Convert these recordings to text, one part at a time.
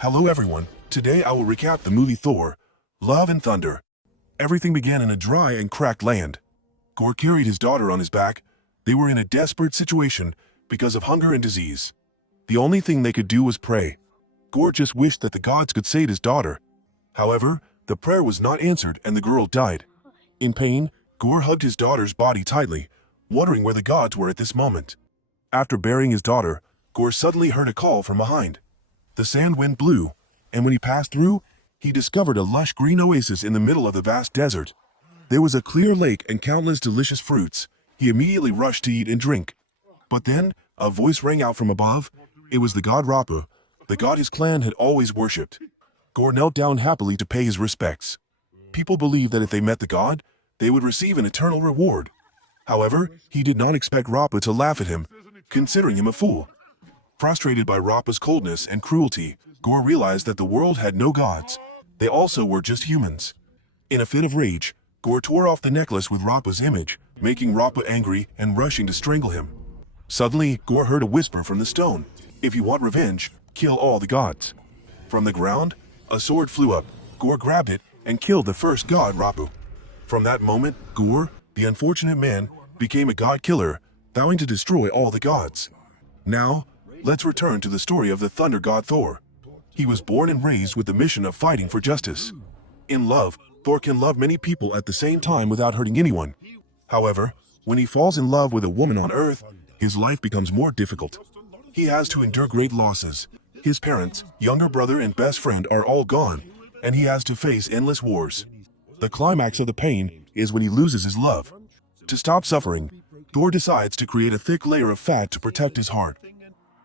Hello everyone, today I will recap the movie Thor, Love and Thunder. Everything began in a dry and cracked land. Gorr carried his daughter on his back. They were in a desperate situation because of hunger and disease. The only thing they could do was pray. Gorr just wished that the gods could save his daughter. However, the prayer was not answered and the girl died. In pain, Gorr hugged his daughter's body tightly, wondering where the gods were at this moment. After burying his daughter, Gorr suddenly heard a call from behind. The sand wind blew, and when he passed through, he discovered a lush green oasis in the middle of the vast desert. There was a clear lake and countless delicious fruits. He immediately rushed to eat and drink. But then, a voice rang out from above. It was the god Rappa, the god his clan had always worshipped. Gorr knelt down happily to pay his respects. People believed that if they met the god, they would receive an eternal reward. However, he did not expect Rappa to laugh at him, considering him a fool. Frustrated by Rappa's coldness and cruelty, Gorr realized that the world had no gods. They also were just humans. In a fit of rage, Gorr tore off the necklace with Rappa's image, making Rappa angry and rushing to strangle him. Suddenly, Gorr heard a whisper from the stone. If you want revenge, kill all the gods. From the ground, a sword flew up. Gorr grabbed it and killed the first god, Rappa. From that moment, Gorr, the unfortunate man, became a god killer, vowing to destroy all the gods. Now, let's return to the story of the thunder god Thor. He was born and raised with the mission of fighting for justice. In love, Thor can love many people at the same time without hurting anyone. However, when he falls in love with a woman on Earth, his life becomes more difficult. He has to endure great losses. His parents, younger brother and best friend are all gone, and he has to face endless wars. The climax of the pain is when he loses his love. To stop suffering, Thor decides to create a thick layer of fat to protect his heart.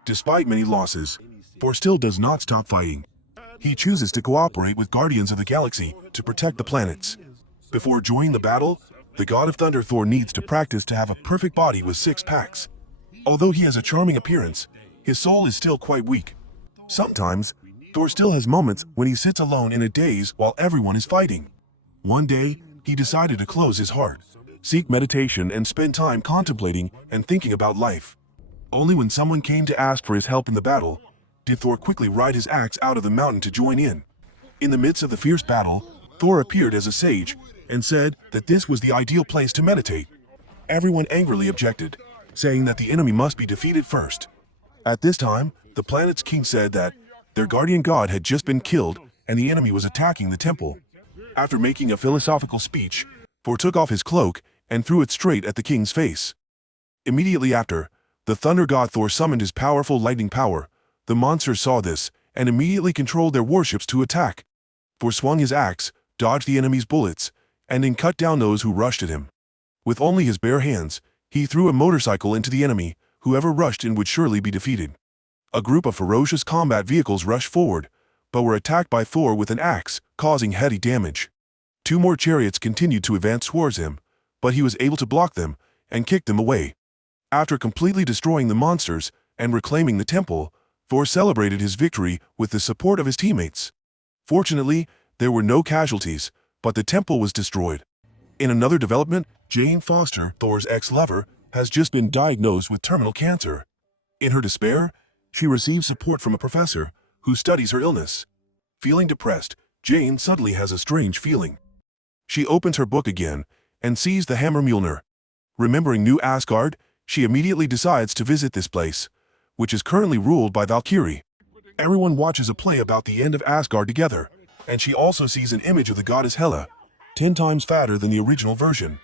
Despite many losses, Thor still does not stop fighting. He chooses to cooperate with Guardians of the Galaxy to protect the planets. Before joining the battle, the god of thunder Thor needs to practice to have a perfect body with 6 packs. Although he has a charming appearance, his soul is still quite weak. Sometimes, Thor still has moments when he sits alone in a daze while everyone is fighting. One day, he decided to close his heart, seek meditation and spend time contemplating and thinking about life. Only when someone came to ask for his help in the battle, did Thor quickly ride his axe out of the mountain to join in. In the midst of the fierce battle, Thor appeared as a sage and said that this was the ideal place to meditate. Everyone angrily objected, saying that the enemy must be defeated first. At this time, the planet's king said that their guardian god had just been killed and the enemy was attacking the temple. After making a philosophical speech, Thor took off his cloak and threw it straight at the king's face. Immediately after, the thunder god Thor summoned his powerful lightning power. The monsters saw this and immediately controlled their warships to attack. Thor swung his axe, dodged the enemy's bullets, and then cut down those who rushed at him. With only his bare hands, he threw a motorcycle into the enemy. Whoever rushed in would surely be defeated. A group of ferocious combat vehicles rushed forward, but were attacked by Thor with an axe, causing heavy damage. 2 more chariots continued to advance towards him, but he was able to block them and kick them away. After completely destroying the monsters and reclaiming the temple, Thor celebrated his victory with the support of his teammates. Fortunately, there were no casualties, but the temple was destroyed. In another development, Jane Foster, Thor's ex-lover, has just been diagnosed with terminal cancer. In her despair, she receives support from a professor who studies her illness. Feeling depressed, Jane suddenly has a strange feeling. She opens her book again and sees the hammer Mjolnir. Remembering New Asgard, she immediately decides to visit this place, which is currently ruled by Valkyrie. Everyone watches a play about the end of Asgard together, and she also sees an image of the goddess Hela, 10 times fatter than the original version.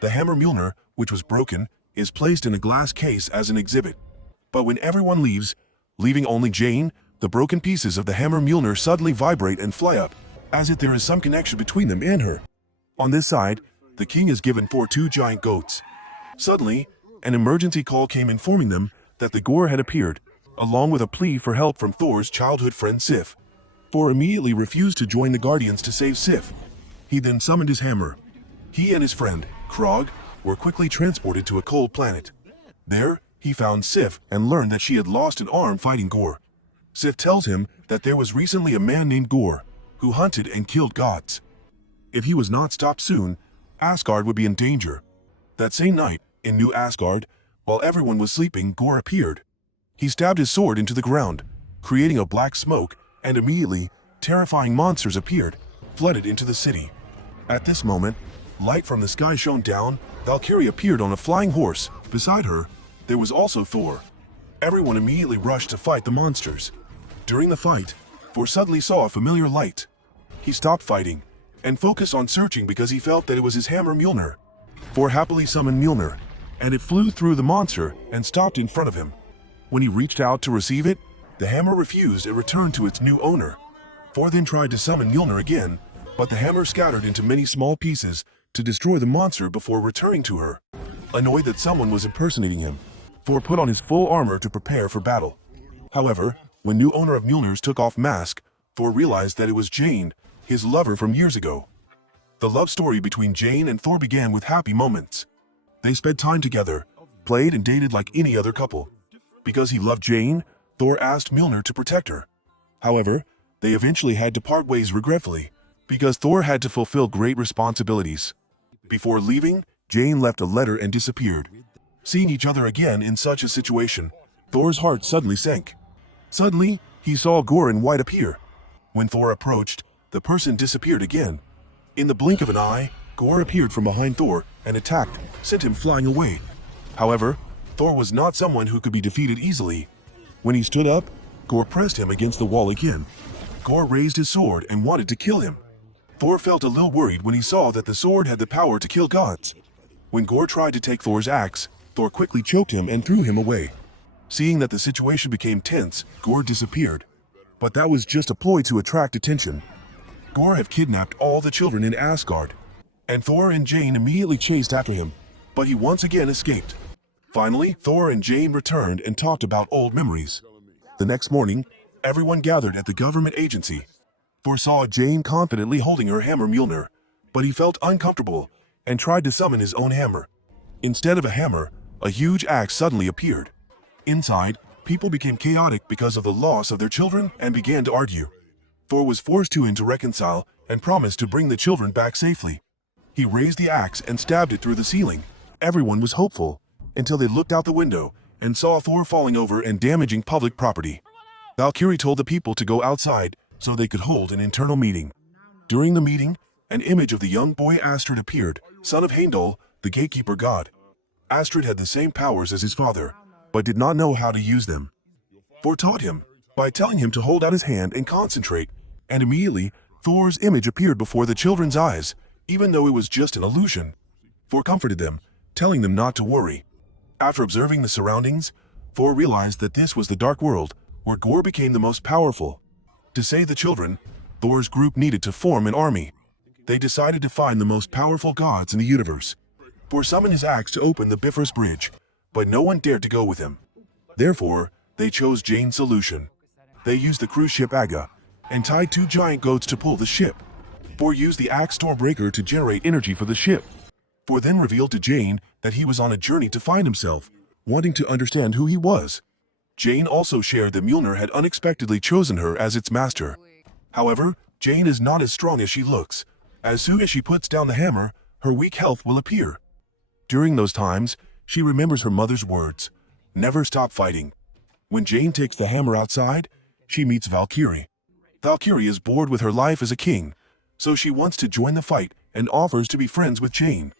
The hammer Mjolnir, which was broken, is placed in a glass case as an exhibit. But when everyone leaves, leaving only Jane, the broken pieces of the hammer Mjolnir suddenly vibrate and fly up, as if there is some connection between them and her. On this side, the king is given Thor 2 giant goats. Suddenly, an emergency call came informing them that the Gorr had appeared, along with a plea for help from Thor's childhood friend Sif. Thor immediately refused to join the Guardians to save Sif. He then summoned his hammer. He and his friend, Krog, were quickly transported to a cold planet. There, he found Sif and learned that she had lost an arm fighting Gorr. Sif tells him that there was recently a man named Gorr who hunted and killed gods. If he was not stopped soon, Asgard would be in danger. That same night, in New Asgard, while everyone was sleeping, Gorr appeared. He stabbed his sword into the ground, creating a black smoke and immediately, terrifying monsters appeared, flooded into the city. At this moment, light from the sky shone down. Valkyrie appeared on a flying horse. Beside her, there was also Thor. Everyone immediately rushed to fight the monsters. During the fight, Thor suddenly saw a familiar light. He stopped fighting and focused on searching because he felt that it was his hammer Mjolnir. Thor happily summoned Mjolnir, and it flew through the monster and stopped in front of him. When he reached out to receive it, the hammer refused and returned to its new owner. Thor then tried to summon Mjolnir again, but the hammer scattered into many small pieces to destroy the monster before returning to her. Annoyed that someone was impersonating him, Thor put on his full armor to prepare for battle. However, when new owner of Mjolnir's took off mask, Thor realized that it was Jane, his lover from years ago. The love story between Jane and Thor began with happy moments. They spent time together, played and dated like any other couple. Because he loved Jane, Thor asked Mjolnir to protect her. However, they eventually had to part ways regretfully, because Thor had to fulfill great responsibilities. Before leaving, Jane left a letter and disappeared. Seeing each other again in such a situation, Thor's heart suddenly sank. Suddenly, he saw Gore in white appear. When Thor approached, the person disappeared again. In the blink of an eye, Gore appeared from behind Thor and attacked, sent him flying away. However, Thor was not someone who could be defeated easily. When he stood up, Gore pressed him against the wall again. Gore raised his sword and wanted to kill him. Thor felt a little worried when he saw that the sword had the power to kill gods. When Gore tried to take Thor's axe, Thor quickly choked him and threw him away. Seeing that the situation became tense, Gore disappeared. But that was just a ploy to attract attention. Gore had kidnapped all the children in Asgard, and Thor and Jane immediately chased after him, but he once again escaped. Finally, Thor and Jane returned and talked about old memories. The next morning, everyone gathered at the government agency. Thor saw Jane confidently holding her hammer Mjolnir, but he felt uncomfortable and tried to summon his own hammer. Instead of a hammer, a huge axe suddenly appeared. Inside, people became chaotic because of the loss of their children and began to argue. Thor was forced to reconcile and promised to bring the children back safely. He raised the axe and stabbed it through the ceiling. Everyone was hopeful until they looked out the window and saw Thor falling over and damaging public property. Valkyrie told the people to go outside so they could hold an internal meeting. During the meeting, an image of the young boy Astrid appeared, son of Heimdall, the gatekeeper god. Astrid had the same powers as his father, but did not know how to use them. Thor taught him by telling him to hold out his hand and concentrate, and immediately Thor's image appeared before the children's eyes, even though it was just an illusion. Thor comforted them, telling them not to worry. After observing the surroundings, Thor realized that this was the Dark World, where Gore became the most powerful. To save the children, Thor's group needed to form an army. They decided to find the most powerful gods in the universe. Thor summoned his axe to open the Bifrost Bridge, but no one dared to go with him. Therefore, they chose Jane's solution. They used the cruise ship Aga and tied 2 giant goats to pull the ship. Thor used the axe Storebreaker to generate energy for the ship. Thor then revealed to Jane that he was on a journey to find himself, wanting to understand who he was. Jane also shared that Mjolnir had unexpectedly chosen her as its master. However, Jane is not as strong as she looks. As soon as she puts down the hammer, her weak health will appear. During those times, she remembers her mother's words, "Never stop fighting." When Jane takes the hammer outside, she meets Valkyrie. Valkyrie is bored with her life as a king, so she wants to join the fight and offers to be friends with Jane.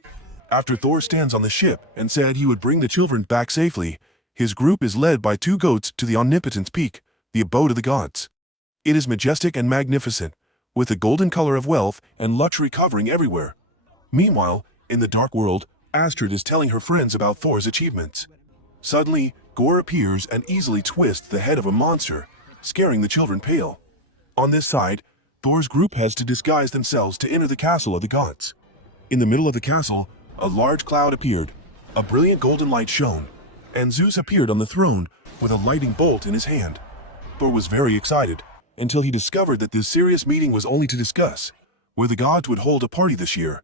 After Thor stands on the ship and said he would bring the children back safely, his group is led by 2 goats to the Omnipotence Peak, the abode of the gods. It is majestic and magnificent, with the golden color of wealth and luxury covering everywhere. Meanwhile, in the Dark World, Astrid is telling her friends about Thor's achievements. Suddenly, Gore appears and easily twists the head of a monster, scaring the children pale. On this side, Thor's group has to disguise themselves to enter the castle of the gods. In the middle of the castle, a large cloud appeared, a brilliant golden light shone, and Zeus appeared on the throne with a lightning bolt in his hand. Thor was very excited until he discovered that this serious meeting was only to discuss where the gods would hold a party this year.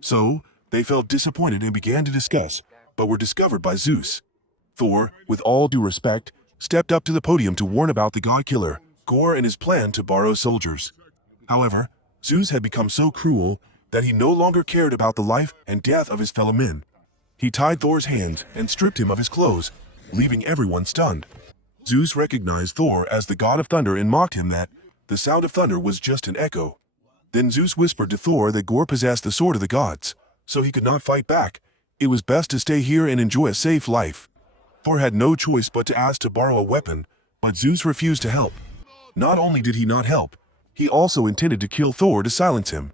So, they felt disappointed and began to discuss, but were discovered by Zeus. Thor, with all due respect, stepped up to the podium to warn about the god killer, Gore, and his plan to borrow soldiers. However, Zeus had become so cruel that he no longer cared about the life and death of his fellow men. He tied Thor's hands and stripped him of his clothes, leaving everyone stunned. Zeus recognized Thor as the god of thunder and mocked him that The sound of thunder was just an echo. Then Zeus whispered to Thor that Gorr possessed the sword of the gods, so he could not fight back. It was best to stay here and enjoy a safe life. Thor had no choice but to ask to borrow a weapon, but Zeus refused to help. Not only did he not help, he also intended to kill Thor to silence him.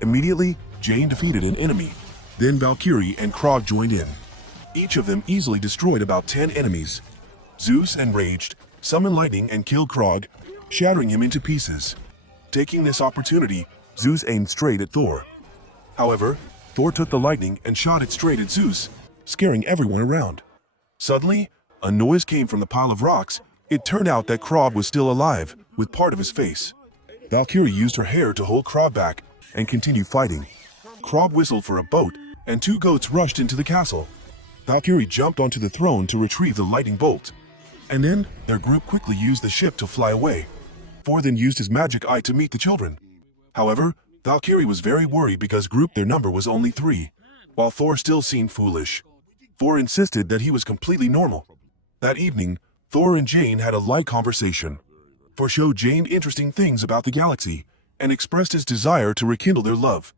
Immediately, Jane defeated an enemy. Then Valkyrie and Krog joined in. Each of them easily destroyed about 10 enemies. Zeus, enraged, summoned lightning and killed Krog, shattering him into pieces. Taking this opportunity, Zeus aimed straight at Thor. However, Thor took the lightning and shot it straight at Zeus, scaring everyone around. Suddenly, a noise came from the pile of rocks. It turned out that Krog was still alive, with part of his face. Valkyrie used her hair to hold Krog back and continue fighting. Krog whistled for a boat, and 2 goats rushed into the castle. Valkyrie jumped onto the throne to retrieve the lightning bolt. And then, their group quickly used the ship to fly away. Thor then used his magic eye to meet the children. However, Valkyrie was very worried because their number was only 3, while Thor still seemed foolish. Thor insisted that he was completely normal. That evening, Thor and Jane had a light conversation. Thor showed Jane interesting things about the galaxy and expressed his desire to rekindle their love.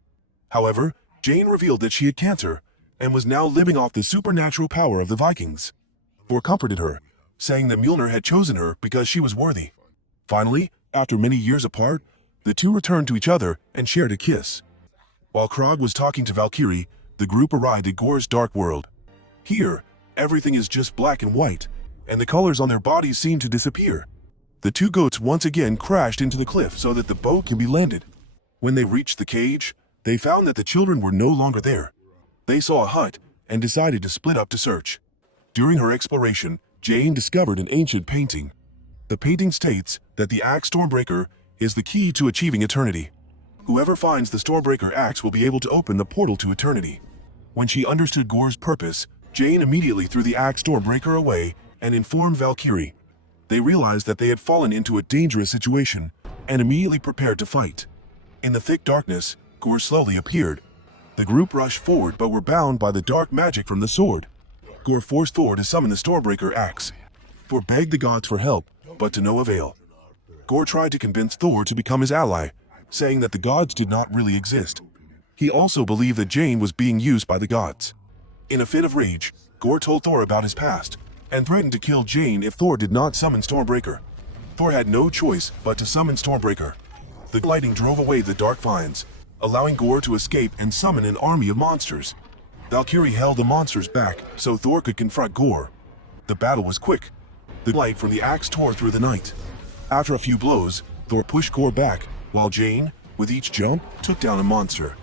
However, Jane revealed that she had cancer and was now living off the supernatural power of the Vikings. Thor comforted her, saying that Mjolnir had chosen her because she was worthy. Finally, after many years apart, the two returned to each other and shared a kiss. While Krog was talking to Valkyrie, the group arrived at Gorr's dark world. Here, everything is just black and white, and the colors on their bodies seem to disappear. The 2 goats once again crashed into the cliff so that the boat can be landed. When they reached the cage, they found that the children were no longer there. They saw a hut and decided to split up to search. During her exploration, Jane discovered an ancient painting. The painting states that the axe Stormbreaker is the key to achieving eternity. Whoever finds the Stormbreaker axe will be able to open the portal to eternity. When she understood Gorr's purpose, Jane immediately threw the axe Stormbreaker away and informed Valkyrie. They realized that they had fallen into a dangerous situation and immediately prepared to fight. In the thick darkness, Gorr slowly appeared. The group rushed forward but were bound by the dark magic from the sword. Gorr forced Thor to summon the Stormbreaker axe. Thor begged the gods for help, but to no avail. Gorr tried to convince Thor to become his ally, saying that the gods did not really exist. He also believed that Jane was being used by the gods. In a fit of rage, Gorr told Thor about his past and threatened to kill Jane if Thor did not summon Stormbreaker. Thor had no choice but to summon Stormbreaker. The lightning drove away the dark vines, allowing Gorr to escape and summon an army of monsters. Valkyrie held the monsters back so Thor could confront Gorr. The battle was quick. The light from the axe tore through the night. After a few blows, Thor pushed Gorr back, while Jane, with each jump, took down a monster.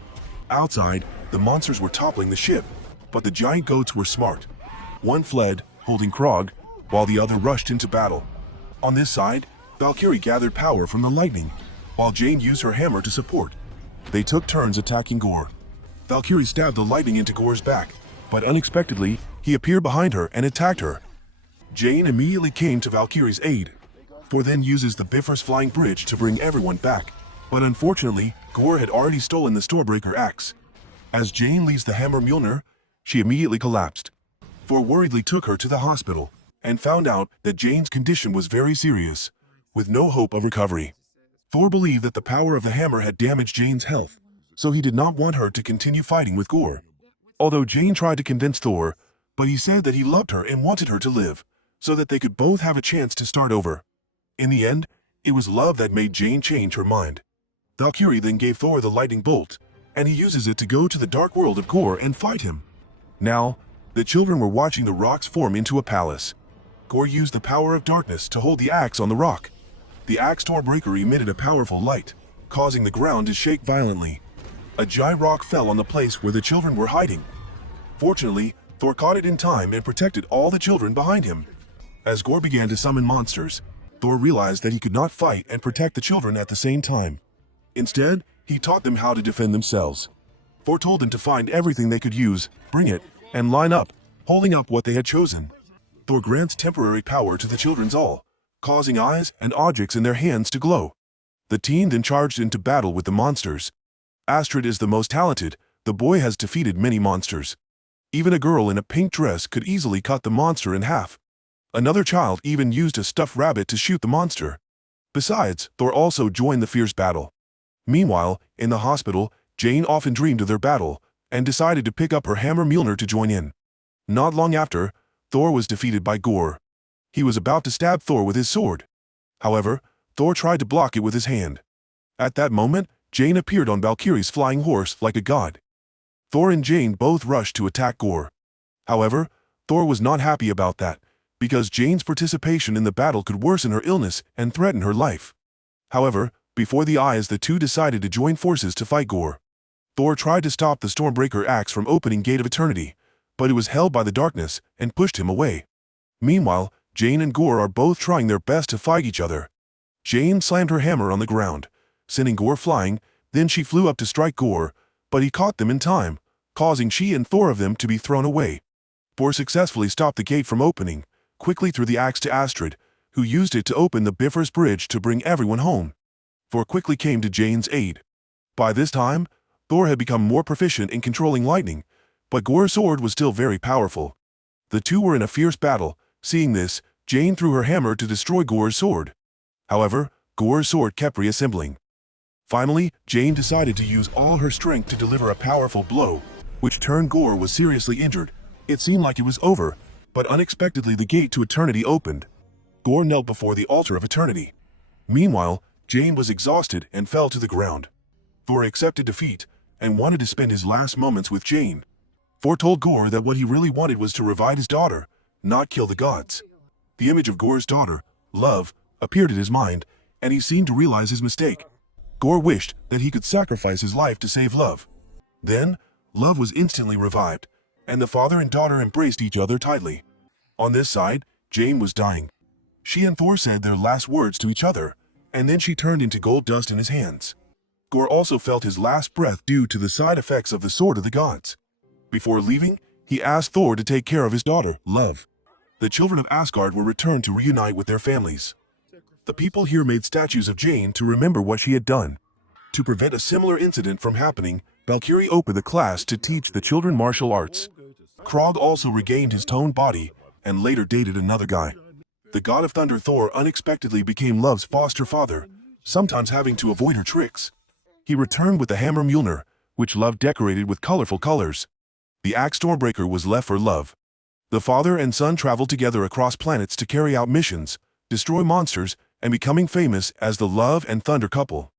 Outside, the monsters were toppling the ship, but the giant goats were smart. One fled, holding Krog, while the other rushed into battle. On this side, Valkyrie gathered power from the lightning, while Jane used her hammer to support. They took turns attacking Gorr. Valkyrie stabbed the lightning into Gorr's back, but unexpectedly, he appeared behind her and attacked her. Jane immediately came to Valkyrie's aid. Thor then uses the Bifrost flying bridge to bring everyone back, but unfortunately, Gorr had already stolen the Stormbreaker axe. As Jane leaves the hammer Mjolnir, she immediately collapsed. Thor worriedly took her to the hospital and found out that Jane's condition was very serious, with no hope of recovery. Thor believed that the power of the hammer had damaged Jane's health, so he did not want her to continue fighting with Gorr. Although Jane tried to convince Thor, but he said that he loved her and wanted her to live, so that they could both have a chance to start over. In the end, it was love that made Jane change her mind. Valkyrie then gave Thor the lightning bolt, and he uses it to go to the dark world of Gorr and fight him. Now, the children were watching the rocks form into a palace. Gorr used the power of darkness to hold the axe on the rock. The axe Stormbreaker emitted a powerful light, causing the ground to shake violently. A giant rock fell on the place where the children were hiding. Fortunately, Thor caught it in time and protected all the children behind him. As Gorr began to summon monsters, Thor realized that he could not fight and protect the children at the same time. Instead, he taught them how to defend themselves. Thor told them to find everything they could use, bring it, and line up, holding up what they had chosen. Thor grants temporary power to the children's all, causing eyes and objects in their hands to glow. The teen then charged into battle with the monsters. Astrid is the most talented. The boy has defeated many monsters. Even a girl in a pink dress could easily cut the monster in half. Another child even used a stuffed rabbit to shoot the monster. Besides, Thor also joined the fierce battle. Meanwhile, in the hospital, Jane often dreamed of their battle and decided to pick up her hammer Mjolnir to join in. Not long after, Thor was defeated by Gore. He was about to stab Thor with his sword. However, Thor tried to block it with his hand. At that moment, Jane appeared on Valkyrie's flying horse like a god. Thor and Jane both rushed to attack Gore. However, Thor was not happy about that, because Jane's participation in the battle could worsen her illness and threaten her life. However, before the eyes the two decided to join forces to fight Gore. Thor tried to stop the Stormbreaker axe from opening Gate of Eternity, but it was held by the darkness and pushed him away. Meanwhile, Jane and Gore are both trying their best to fight each other. Jane slammed her hammer on the ground, sending Gore flying, then she flew up to strike Gore, but he caught them in time, causing she and Thor of them to be thrown away. Thor successfully stopped the gate from opening, quickly threw the axe to Astrid, who used it to open the Bifrost Bridge to bring everyone home. Thor quickly came to Jane's aid. By this time, Thor had become more proficient in controlling lightning, but Gore's sword was still very powerful. The two were in a fierce battle. Seeing this, Jane threw her hammer to destroy Gore's sword. However, Gore's sword kept reassembling. Finally, Jane decided to use all her strength to deliver a powerful blow, which turned Gore was seriously injured. It seemed like it was over, but unexpectedly the gate to eternity opened. Gore knelt before the altar of eternity. Meanwhile, Jane was exhausted and fell to the ground. Thor accepted defeat and wanted to spend his last moments with Jane. Thor told Gore that what he really wanted was to revive his daughter, not kill the gods. The image of Gore's daughter, Love, appeared in his mind, and he seemed to realize his mistake. Gore wished that he could sacrifice his life to save Love. Then, Love was instantly revived, and the father and daughter embraced each other tightly. On this side, Jane was dying. She and Thor said their last words to each other, and then she turned into gold dust in his hands. Gore also felt his last breath due to the side effects of the Sword of the Gods. Before leaving, he asked Thor to take care of his daughter, Love. The children of Asgard were returned to reunite with their families. The people here made statues of Jane to remember what she had done. To prevent a similar incident from happening, Valkyrie opened the class to teach the children martial arts. Krog also regained his toned body and later dated another guy. The god of thunder Thor unexpectedly became Love's foster father, sometimes having to avoid her tricks. He returned with the hammer Mjolnir, which Love decorated with colorful colors. The axe Stormbreaker was left for Love. The father and son traveled together across planets to carry out missions, destroy monsters, and becoming famous as the Love and Thunder couple.